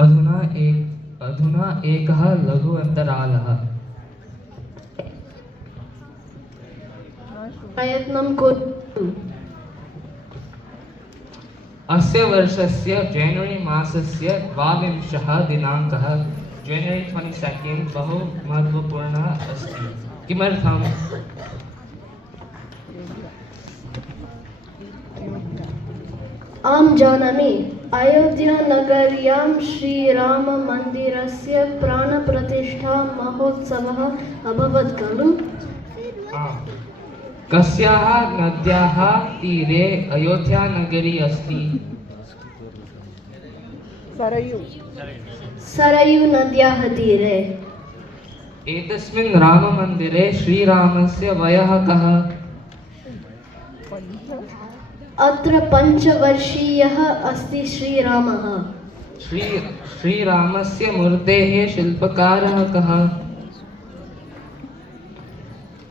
अधुना एकः लघु अन्तरालः। प्रयत्नं कुरु। अस्य वर्षस्य जनवरी मासस्य 22 दिनाङ्कः जनवरी 22 बहु महत्वपूर्णः अस्ति। किमर्थम्? आं जानामि। अयोध्यानगर्यां श्रीराममन्दिरस्य प्राणप्रतिष्ठा महोत्सवः अभवत् खलु? कस्याः नद्याः तीरे अयोध्यानगरी अस्ति? सरयूनद्याः तीरे। एतस्मिन् राममन्दिरे श्रीरामस्य वयः कः? अत्र 5 वर्षीयः अस्ति श्रीरामः। श्रीरामस्य मूर्तेः शिल्पकारः कः?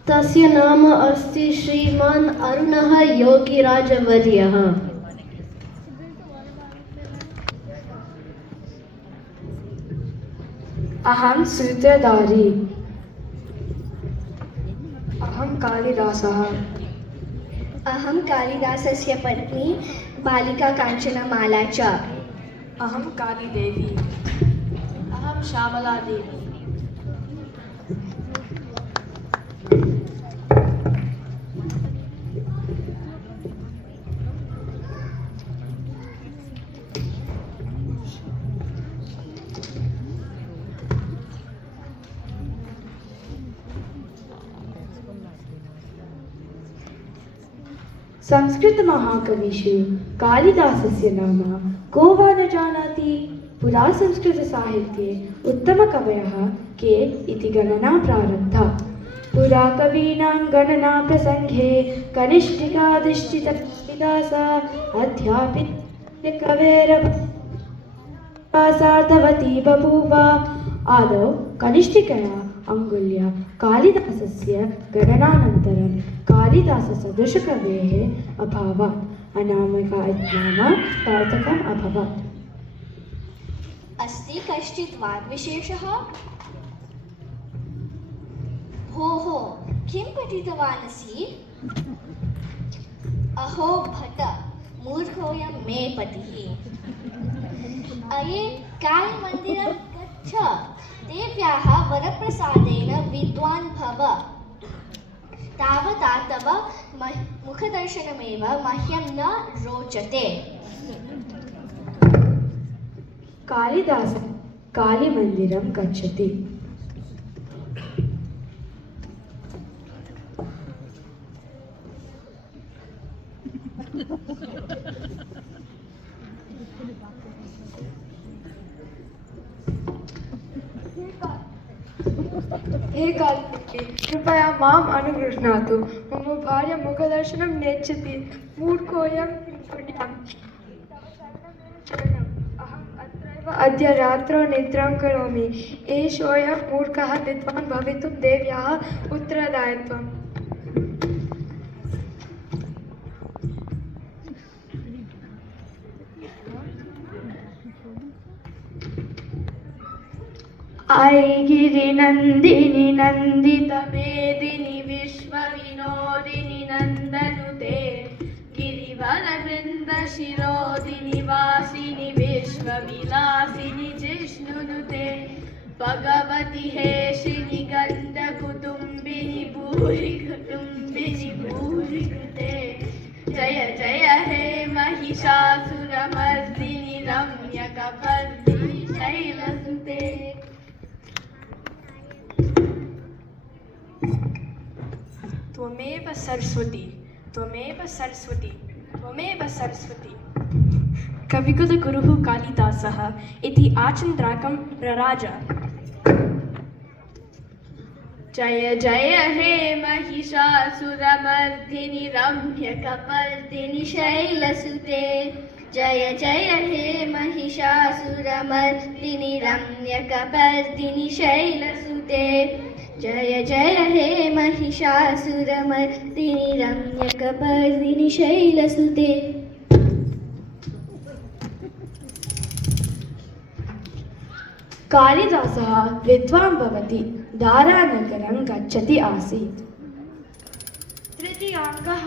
तस्य नाम अस्ति श्रीमान् अरुणः योगीराजवर्यः। अहं सूत्रधारी। अहं कालिदासः। अहं कालिदासस्य पत्नी बालिका काञ्चनमाला च। अहं कालीदेवी। अहं श्यामलादेवी। संस्कृतमहाकविषु कालिदासस्य नाम को वा न जानाति? पुरा संस्कृतसाहित्ये उत्तमकवयः के इति गणना प्रारब्धा। पुरा कवीनां गणना प्रसङ्गे कनिष्ठिकाधिष्ठितकालिदास अध्यापितकवेरपासार्थवती बभूव। आदौ कनिष्ठिकया अङ्गुल्या कालिदासस्य गणनानन्तरं कालिदाससदृशकवेः अभावात् अनामिका इत्यनेन सार्थकम् अभवत्। अस्ति कश्चित् वाग्विशेषः? भोः, किं पठितवान् असि? अहो भट, मूर्खोऽयं मे पतिः। अये कालीमन्दिरं गच्छ, देव्याः वरप्रसादेन विद्वान् भव। तावता तव मुखदर्शनमेव मह्यं न रोचते। कालिदास कालीमन्दिरं गच्छति। हे कालिके, कृपया माम् अनुगृह्णातु। मम भार्या मुखदर्शनं नेच्छति। मूर्खोऽयं किं कुर्याम्? अहम् अत्रैव अद्य रात्रौ निद्रां करोमि। एषोऽयं मूर्खः विद्वान् भवितुं देव्याः उत्तरदायित्वम्। ऐगिरिनन्दिनि नन्दितमेदिनि विश्वविनोदिनि नन्दनुते गिरिवरवृन्दशिरोदिनि वासिनि विश्वविलासिनि जिष्णुनुते भगवति हेशिनि गण्डकुटुम्बिनि भूरि कुटुम्बिनि भूरि कृते जय जय हे महिषासुरमर्दिनि रम्यकपर्दिनि शैलसुते। त्वमेव सरस्वती, त्वमेव सरस्वती, त्वमेव सरस्वती। कविकुलगुरुः कालिदासः इति आचन्द्राकं रराज। जय जय हे महिषासुरमर्दिनि रम्यकपर्दिनि शैलसुते। जय जय हे महिषासुरमर्दिनि रम्यकपर्दिनि शैलसुते। जय जय हे महिषासुरमर्दिनि रम्यकपर्दिनि शैलसुते। कालिदासः विद्वान् भवति दारानगरं गच्छति आसीत्। तृतीयाङ्कः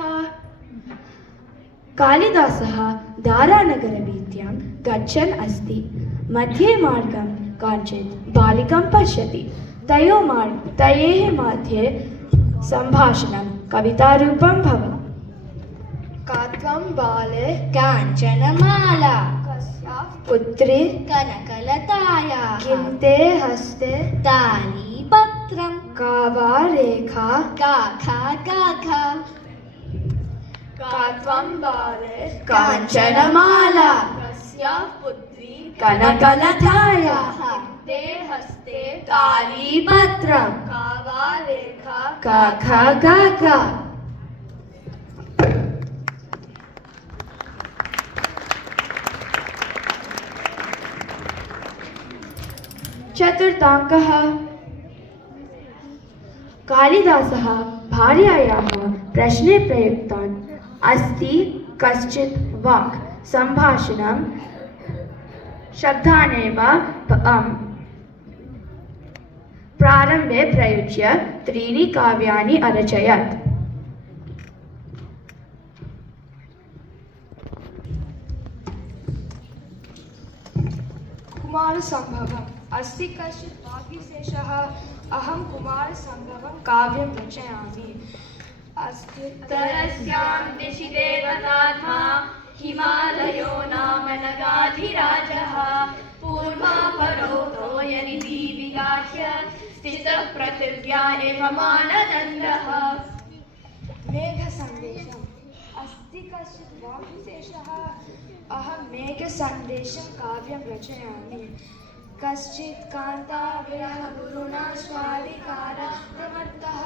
कालिदासः दारानगरवीथ्यां गच्छन् अस्ति। मध्ये मार्गं काञ्चित् बालिकां पश्यति। तयोः मध्ये सम्भाषणं कवितारूपं भवति। का त्वं बाले काञ्चनमाला कस्याः पुत्री कनकलतायाः किं ते हस्ते तालीपत्रं का वा रेखा काखा काखा का त्वं बाले काञ्चनमाला कस्याः पुत्री कनकलतायाः ते हस्ते तालीपत्रं का वा रेखा काखा काखा। चतुर्थाङ्कः कालिदासः भार्यायाः प्रश्ने प्रयुक्तवान् अस्ति कश्चित् वाक् सम्भाषणं शब्दानेव प्रारम्भे प्रयुज्य त्रीणि काव्यानि अरचयत्। कुमारसम्भवम् अस्ति कश्चित् वाग्विशेषः अहं कुमारसम्भवं काव्यं रचयामि। तरस्यां दिशि देवतात्मा हिमालयो नाम नगाधिराजः पूर्वापरो तोयनिधि विगाह्य स्थितः पृथिव्या एव मानदण्डः। मेघसन्देशम् अस्ति कश्चित् वाग्विशेषः अहं मेघसन्देशं काव्यं रचयामि। कश्चित् कान्ताभ्यः गुरुणा स्वाधिकारः प्रवृत्तः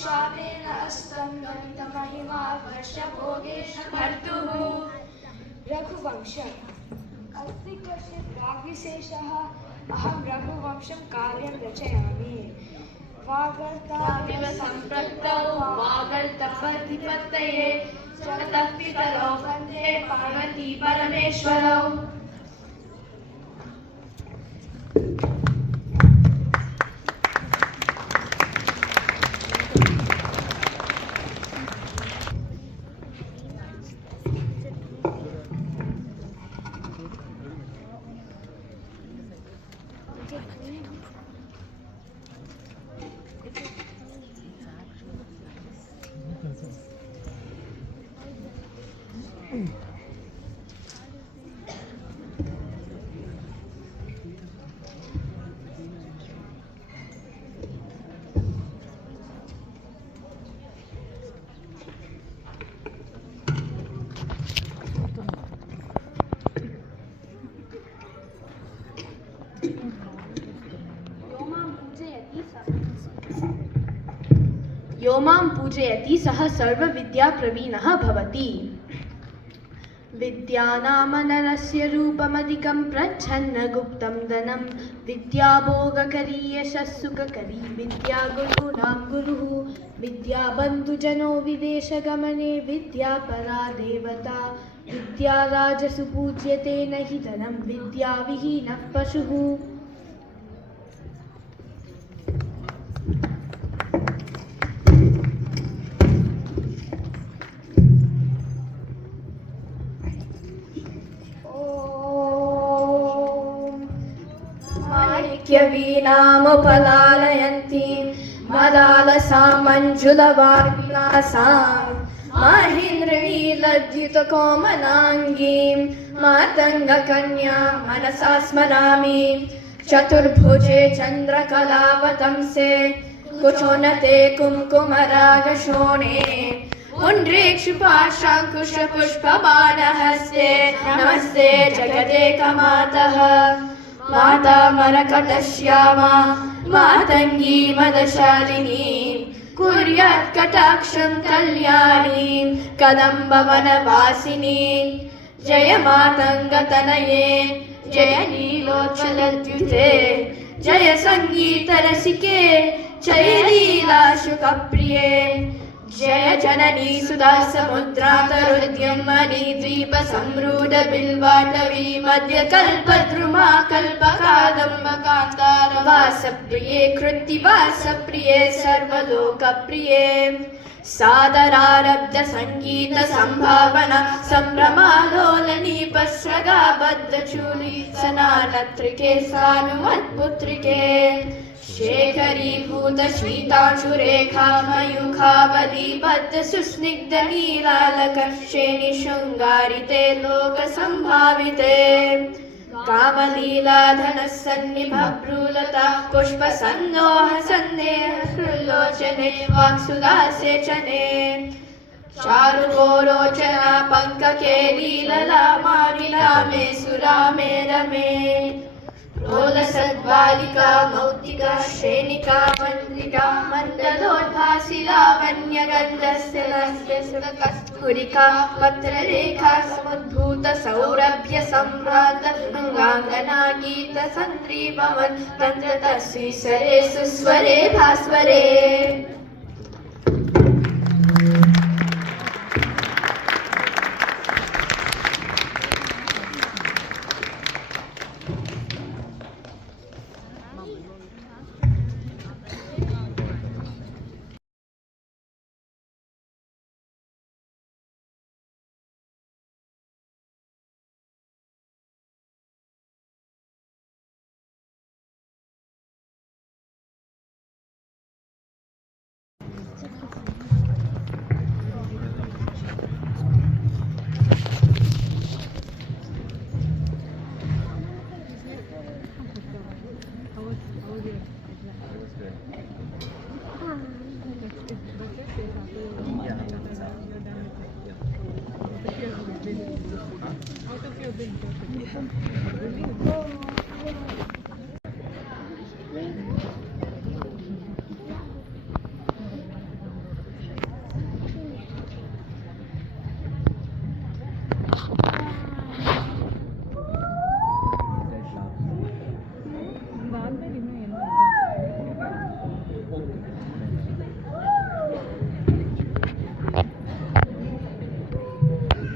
शापेन अस्तङ्गन्तमहिमा वर्षभोगेश भर्तुः। रघुवंशम् अस्ति कश्चित् वाग्विशेषः अहं रघुवंशं काव्यं रचयामि। वागर्ताविव सम्पृक्तौ वागर्तपतिपत्तये जगतः पितरौ वन्दे पार्वती परमेश्वरौ। यो मां पूजयति सः सर्वविद्याप्रवीणः भवति। विद्यानामनरस्य रूपमधिकं प्रच्छन्न गुप्तं धनं विद्याभोगकरी यशः सुखकरी विद्या गुरूणां गुरुः विद्याबन्धुजनो विदेशगमने विद्यापरा देवता विद्याराजसु पूज्यते न हि धनं विद्याविहीनः पशुः। वीणामुपलालयन्तीं मदालसां मञ्जुलवाग्नासां महेन्द्रनीलद्युतकोमलाङ्गीं मातङ्गकन्यां मनसा स्मरामि। चतुर्भुजे चन्द्रकलावतंसे कुचोन्नते कुङ्कुमरागशोणे पुण्ड्रीक्षुपाशाङ्कुशपुष्पबाणहस्ते नमस्ते जगदेकमातः। माता मरकटश्यामा मातङ्गी मदशालिनी कुर्यात् कटाक्षं कल्याणीं कदम्बवनवासिनी। जय मातङ्गतनये जय नीलोच्चलद्युते जय सङ्गीतरसिके जय लीलाशुकप्रिये जय जननी सुधा समुद्रातरुद्यमनी द्वीप संरूढ बिल्वाटवी मध्य कल्पद्रुमा कल्पकादम्बकान्तार वासप्रिये कृत्तिवासप्रिये सर्वलोकप्रिये सादरारब्ध संगीत संभावना संभ्रमालोलनी पस्रगाबद्ध चूली सनानत्रिके सानुमत्पुत्रिके शेखरीभूत शीतांशुरेखा मयूखावलीबद्ध सुस्निग्ध नीलालक श्रेणि शृङ्गारिते लोक संभाविते कामलीलाधन सन्निभ्रूलता पुष्पसन्नोह सन्देह हृल्लोचने वाक्सुदासेचने चारुगोरोचना पङ्कके लीलला माविलामे सुरामे रमे रोलसद्बालिका मौक्तिका श्रेणिका मन्त्रिका मण्डलोद्भासि लावण्यगन्धस्य पत्ररेखा समुद्भूत सौरभ्य सम्भ्रान्त अङ्गाङ्गना गीत सन्द्रीभवन् तन्त्रतस्वीसरे सुस्वरे भास्वरे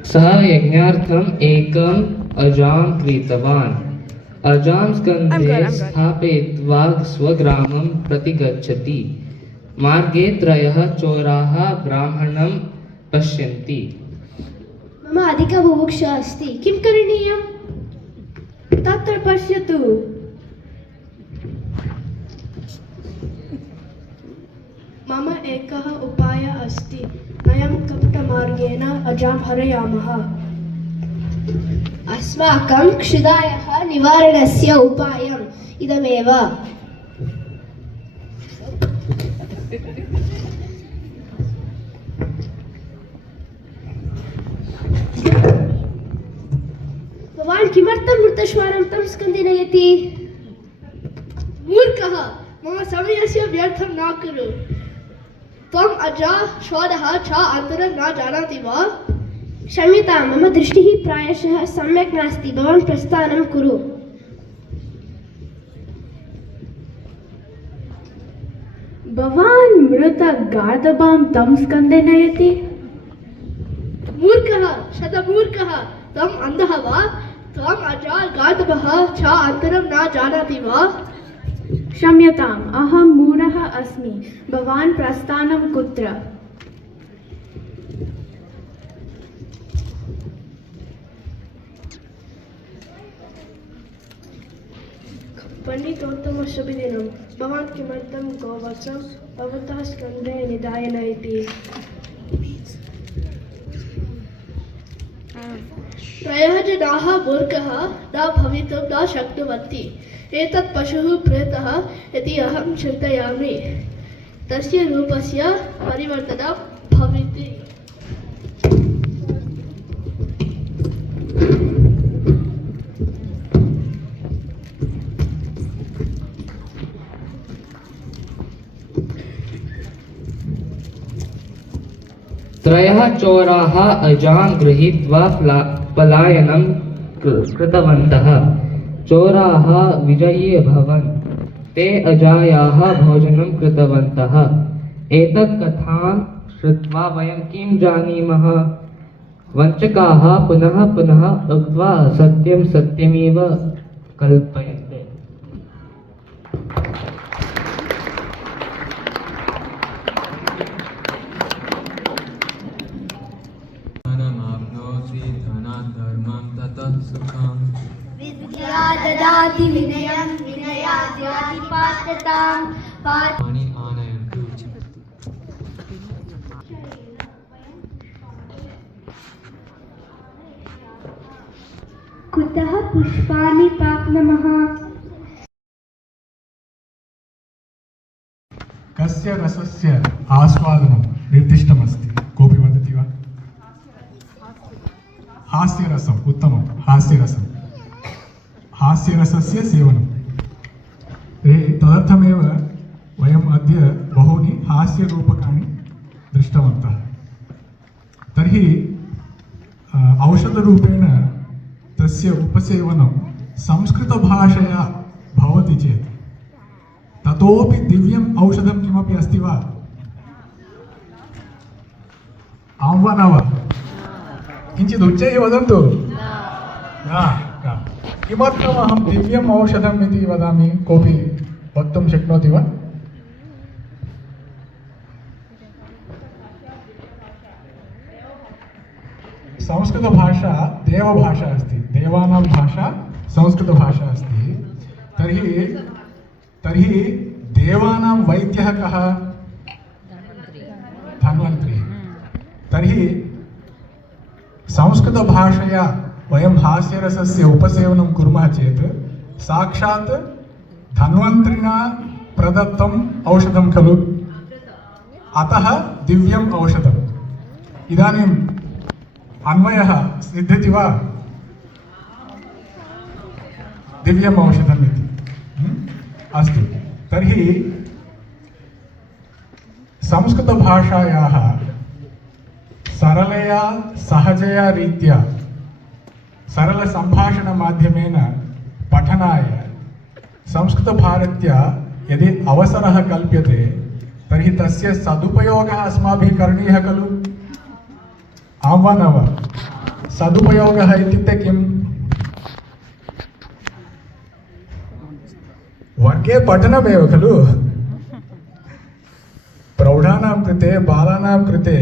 सः यज्ञार्थम् एकम् अजां क्रीतवान्। अजां स्कन्धे स्थापयित्वा स्वग्रामं प्रति गच्छति। मार्गे त्रयः चोराः ब्राह्मणं पश्यन्ति। मम अधिका बुभुक्षा अस्ति, किं करणीयं? तत्र पश्यतु। मम एकः उपायः अस्ति। वयं कपटमार्गेण अजां हरयामः। अस्माकं क्षुधायाः निवारणस्य उपायम् इदमेव। भवान् किमर्थं मृतश्वानं तं स्कन्धे नयति? मूर्खः, मम समयस्य व्यर्थं न कुरु। त्वम् अजा श्वानः च अन्तरं न जानाति वा? क्षम्यतां, मम दृष्टिः प्रायशः सम्यक् नास्ति। भवान् प्रस्थानं कुरु। भवान् मृतगार्दभां तं स्कन्धे नयति? मूर्खः, शतमूर्खः, त्वम् अन्धः वा? त्वम् अजा गार्दभः च अन्तरं न जानाति वा? क्षम्यताम्, अहं मूढः अस्मि। भवान् प्रस्थानं कुत्र? पण्डितोत्तमशुभदिनं। भवान् किमर्थं गोवत्सं भवतः स्कन्धे निधाय नयति? त्रयः जनाः मूर्खः न भवितुं न शक्नुवन्ति। एतत् पशुः प्रेतः इति अहं चिन्तयामि। तस्य रूपस्य परिवर्तनं भवति। त्रयः चोराः अजां गृहीत्वा पलायनं कृतवन्तः। चोराः विजयी अभवन्। ते अजायाः भोजनं कृतवन्तः। एतत् कथां श्रुत्वा वयं किं जानीमः? वञ्चकाः पुनः पुनः उक्त्वा सत्यं सत्यमेव कल्पयन्ते। धनमाप्नोति धनात् धर्मं ततः सुखम्। विद्या ददाति विनयं विनयात् याति पात्रतां पाणि आनयन्तु। कुतः पुष्पाणि प्राप्नुमः? कस्य रसस्य आस्वादनं निर्दिष्टमस्ति? कोऽपि वदति वा? हास्यरसम् उत्तमं। हास्यरसस्य सेवनं। तदर्थमेव वयम् अद्य बहूनि हास्यरूपकाणि दृष्टवन्तः। तर्हि औषधरूपेण तस्य उपसेवनं संस्कृतभाषया भवति चेत् ततोपि दिव्यम् औषधं किमपि अस्ति वा? आं वा न वा? किञ्चित् उच्चैः वदन्तु। किमर्थम् अहं दिव्यम् औषधम् इति वदामि? कोऽपि वक्तुं शक्नोति वा? संस्कृतभाषा देवभाषा अस्ति। देवानां भाषा संस्कृतभाषा अस्ति। तर्हि देवानां वैद्यः कः? धन्वन्तरी। तर्हि संस्कृतभाषया वयं हास्यरसस्य उपसेवनं कुर्मः चेत् साक्षात् धन्वन्तरिणा प्रदत्तम् औषधं खलु। अतः दिव्यम् औषधम्। इदानीम् अन्वयः सिद्ध्यति वा? दिव्यम् औषधम् इति। अस्तु। तर्हि संस्कृतभाषायाः सरलया सहजया रीत्या सरलसम्भाषणमाध्यमेन पठनाय संस्कृतभारत्या यदि अवसरः कल्प्यते तर्हि तस्य सदुपयोगः अस्माभिः करणीयः खलु। आं वा न वा? सदुपयोगः इत्युक्ते किम्? वर्गे पठनमेव खलु। प्रौढानां कृते बालानां कृते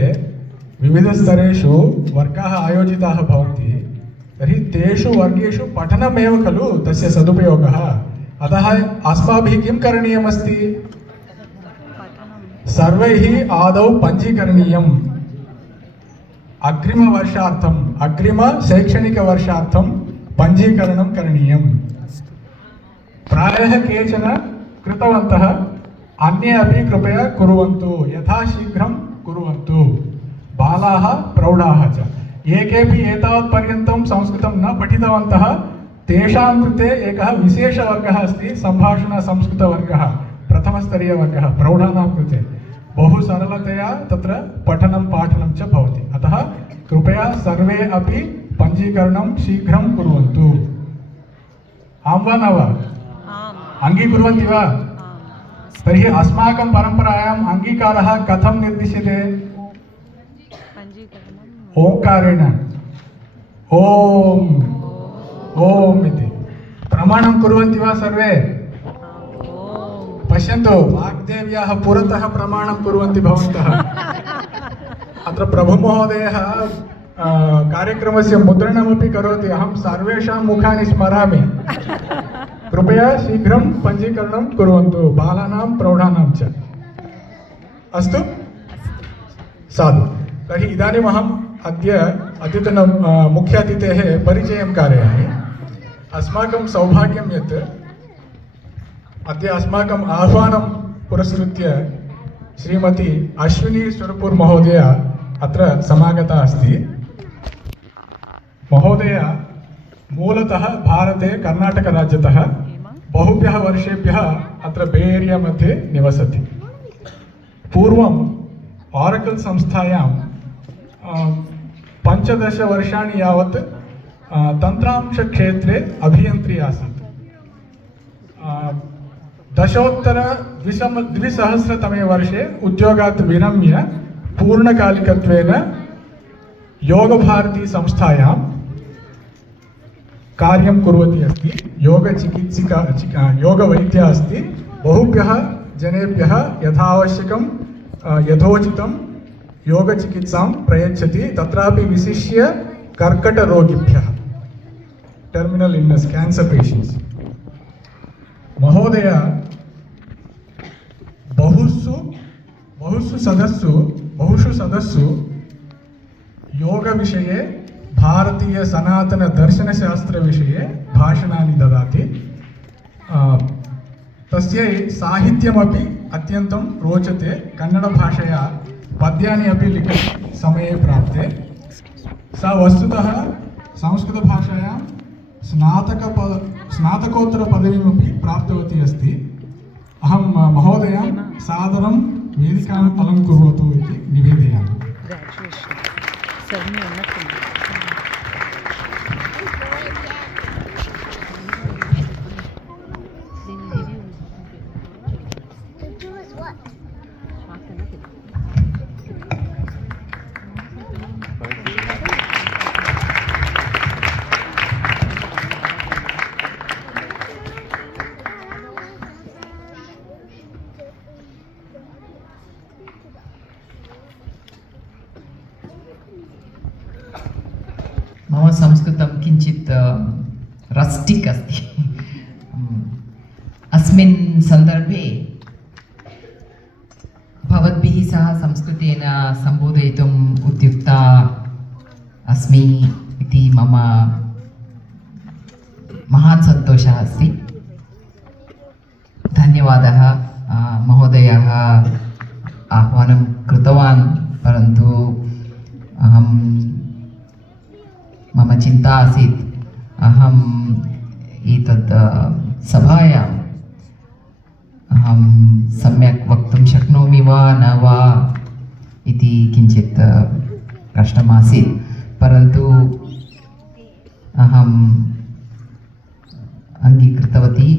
विविधस्तरेषु वर्गाः आयोजिताः भवन्ति। तर्हि तेषु वर्गेषु पठनमेव खलु तस्य सदुपयोगः। अतः अस्माभिः किं करणीयमस्ति? सर्वैः आदौ पञ्जीकरणीयम्। अग्रिमवर्षार्थम् अग्रिमशैक्षणिकवर्षार्थं पञ्जीकरणं करणीयम्। प्रायः केचन कृतवन्तः, अन्ये अपि कृपया कुर्वन्तु, यथाशीघ्रं कुर्वन्तु। बालाः प्रौढाः च एकेपि एतावत्पर्यन्तं संस्कृतं न पठितवन्तः तेषां कृते एकः विशेषवर्गः अस्ति, सम्भाषणसंस्कृतवर्गः, प्रथमस्तरीयवर्गः। प्रौढानां कृते बहु सरलतया तत्र पठनं पाठनं च भवति। अतः कृपया सर्वे अपि पञ्जीकरणं शीघ्रं कुर्वन्तु। आं वा न वा? अङ्गीकुर्वन्ति वा? तर्हि अस्माकं परम्परायाम् अङ्गीकारः कथं निर्दिश्यते? ओंकारेण ओम ओम इति प्रमाणं कुर्वन्ति वा सर्वे? पश्यन्तु, वाग्देव्याः पुरतः प्रमाणं कुर्वन्ति भवन्तः। अत्र प्रभुमहोदयः कार्यक्रमस्य मुद्रणमपि करोति। अहं सर्वेषां मुखानि स्मरामि। कृपया शीघ्रं पञ्जीकरणं कुर्वन्तु, बालानां प्रौढानां च। अस्तु, साधु। तर्हि इदानीम् अहम् अद्यतन मुख्य अतिथेः परिचयं कारयामि। अस्माकं सौभाग्यं यत् अद्य अस्माकम् आह्वानं पुरस्कृत्य श्रीमती अश्विनी सुरपुर महोदया अत्र समागता अस्ति। महोदया मूलतः भारते कर्नाटकराज्यतः बहुभ्यः वर्षेभ्यः अत्र बे एरिया मध्ये निवसति। पूर्वम् ऑरकल संस्थायां 15 वर्षाणि यावत् तन्त्रांशक्षेत्रे अभियन्त्री आसीत्। 10-द्विसहस्रतमे वर्षे उद्योगात् विरम्य पूर्णकालिकत्वेन योगभारतीसंस्थायां कार्यं कुर्वती अस्ति। योगचिकित्सिका योगवैद्या अस्ति। बहुभ्यः जनेभ्यः यथावश्यकं यथोचितं योगचिकित्सां प्रयच्छति। तत्रापि विशिष्य कर्कटरोगिभ्यः, टर्मिनल इल्नेस, कैंसर पेशेंट्स। महोदय बहुषु सदस्सु योग विषये, भारतीय सनातन दर्शन शास्त्र विषये भाषणानि ददाति। तस्यै साहित्यमपि अत्यन्तं रोचते। कन्नड भाषया पद्यानि अपि लिखति समये प्राप्ते। सा वस्तुतः संस्कृतभाषायां स्नातकोत्तरपदवीमपि प्राप्तवती अस्ति। अहं महोदयां सादरं वेदिकाम् अलङ्कुर्वतु इति निवेदयामि। मम संस्कृतं किञ्चित् रस्टिक् अस्ति। अस्मिन् सन्दर्भे भवद्भिः सह संस्कृतेन सम्बोधयितुम् उद्युक्ता अस्मि इति मम महान् सन्तोषः अस्ति। धन्यवादः। महोदयः आह्वानं कृतवान्, परन्तु अहं मम चिन्ता आसीत् अहम् एतत् सभायाम् अहं सम्यक् वक्तुं शक्नोमि वा न वा इति किञ्चित् कष्टमासीत्। परन्तु अहम् अङ्गीकृतवती।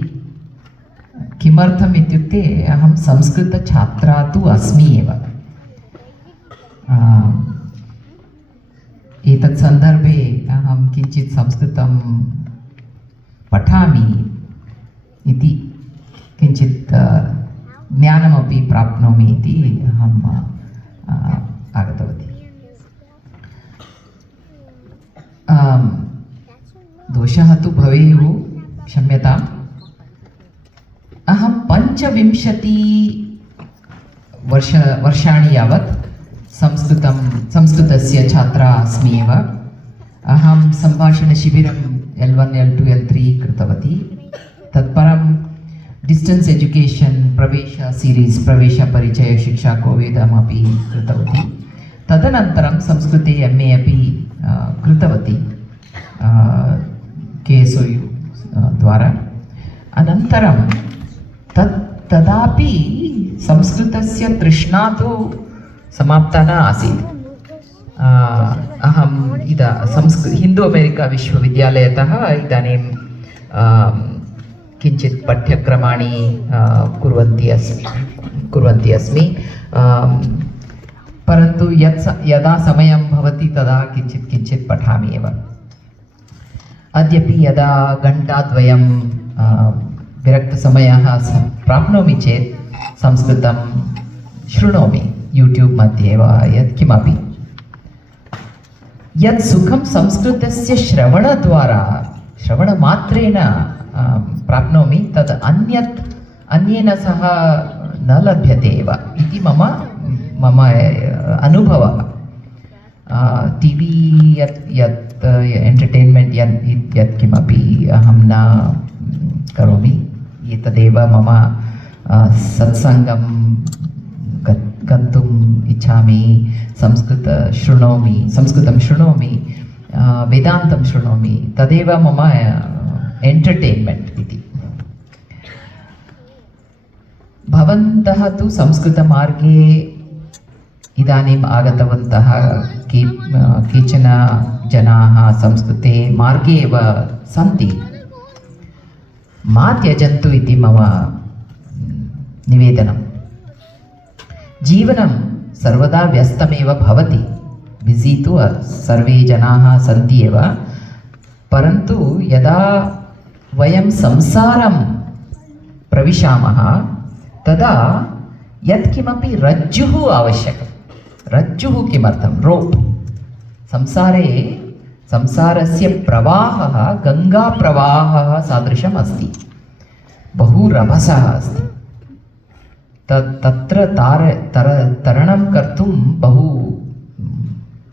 किमर्थम् इत्युक्ते अहं संस्कृतछात्रा तु अस्मि एव। एतत् सन्दर्भे अहं किञ्चित् संस्कृतं पठामि इति किञ्चित् ज्ञानमपि प्राप्नोमि इति अहम् आगतवती। दोषः तु भवेयुः, क्षम्यताम्। अहं 25 वर्षाणि यावत् संस्कृतस्य छात्रा अस्मि एव। अहं सम्भाषणशिबिरं L1, L2, L3 कृतवती। तत्परं डिस्टेन्स् एजुकेशन् प्रवेश सीरीस्, प्रवेशपरिचय शिक्षा कोविदमपि कृतवती। तदनन्तरं संस्कृते MA अपि कृतवती KSOU द्वारा। अनन्तरं तदापि संस्कृतस्य तृष्णा तु समाप्ता न आसीत्। अहम् हिन्दू अमेरिका विश्वविद्यालयतः इदानीं किञ्चित् पाठ्यक्रमाणि कुर्वन्ती अस्मि। परन्तु यदा समयं भवति तदा किञ्चित् पठामि एव। अद्यपि यदा घण्टाद्वयं विरक्तसमयः प्राप्नोमि चेत् संस्कृतं शृणोमि, यूट्यूब् मध्ये वा यत्किमपि। यत् सुखं संस्कृतस्य श्रवणद्वारा, श्रवणमात्रेण प्राप्नोमि तद् अन्येन सह न लभ्यते एव इति मम अनुभवः। TV यत् एण्टर्टैन्मेण्ट् यत्किमपि अहं न करोमि। एतदेव मम सत्सङ्गं गन्तुम् इच्छामि। संस्कृतं शृणोमि, वेदान्तं शृणोमि। तदेव मम एण्टर्टैन्मेण्ट् इति। भवन्तः तु संस्कृतमार्गे इदानीम् आगतवन्तः। केचन जनाः संस्कृते मार्गे एव सन्ति। मा त्यजन्तु इति मम निवेदनं। जीवनं सर्वदा व्यस्तमेव भवति, बिज़ी तु सर्वे जनाः सन्ति एव, परन्तु यदा वयं संसारं प्रविशामः तदा यत्किमपि रज्जुः आवश्यकं। रज्जुः किमर्थं? रोप्। संसारस्य प्रवाहः गङ्गाप्रवाहः सदृशम् अस्ति, बहु रभसः अस्ति। तत्र तरणं कर्तुं बहु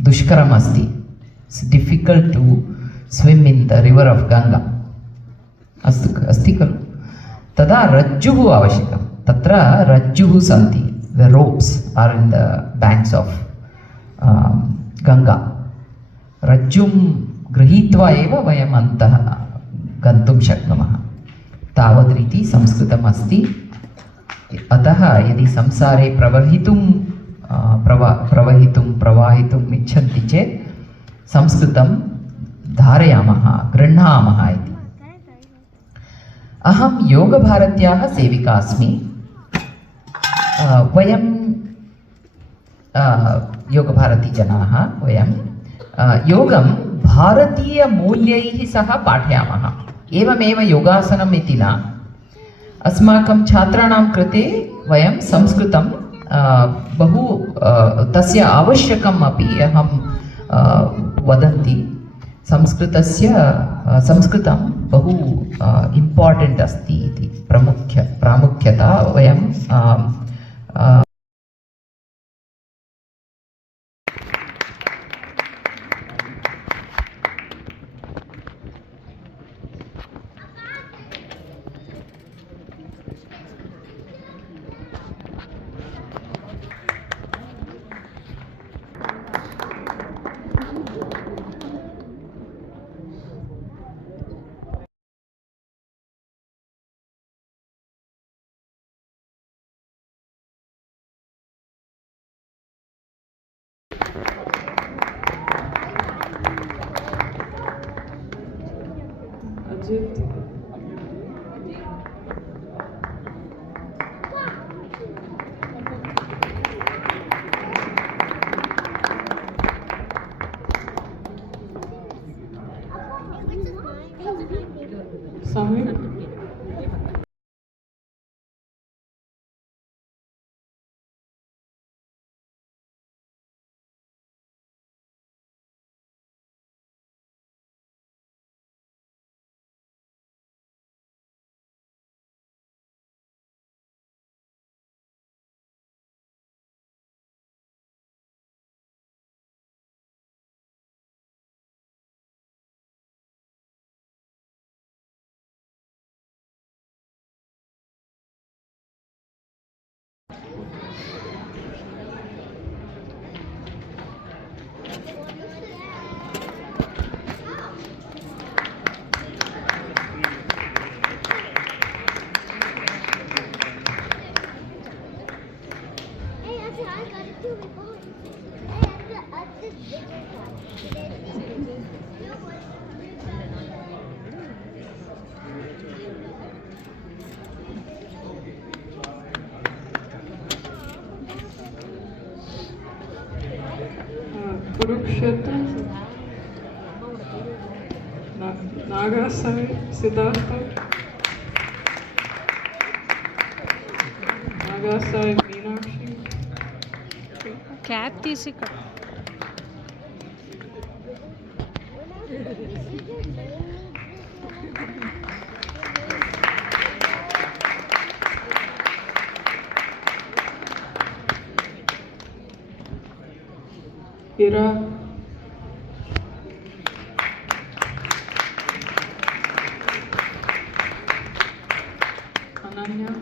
दुष्करम् अस्ति। It's difficult to swim in the river of Ganga. अस्ति खलु? तदा रज्जुः आवश्यकं। तत्र रज्जुः सन्ति, the ropes are in the banks of Ganga. रज्जुं गृहीत्वा एव वयम् अन्तः गन्तुं शक्नुमः। तावद्रीति संस्कृतम् अस्ति। अतः यदि संसारे प्रवाहितुम् इच्छन्ति चेत् संस्कृतं धारयामः, गृह्णामः इति। अहं योगभारत्याः सेविका अस्मि। वयं योगभारतीजनाः वयं योगं भारतीयमूल्यैः सह पाठयामः। एवमेव योगासनम् इति न, अस्माकं छात्राणां कृते वयं संस्कृतं बहु तस्य आवश्यकम् अपि अहं वदन्ति। संस्कृतं बहु इम्पार्टेण्ट् अस्ति इति प्रामुख्यता वयं कुरुक्षेत्र नागासाई सिद्धार्थ नागासाई मीनाक्षी कैप तीसी इरा अनन्या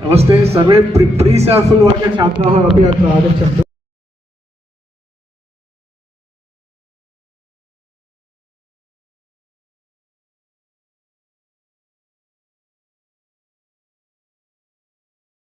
नमस्ते सर्वे प्री-सैफुल् वर्ग छात्राः अपि अत्र आगच्छन्तु।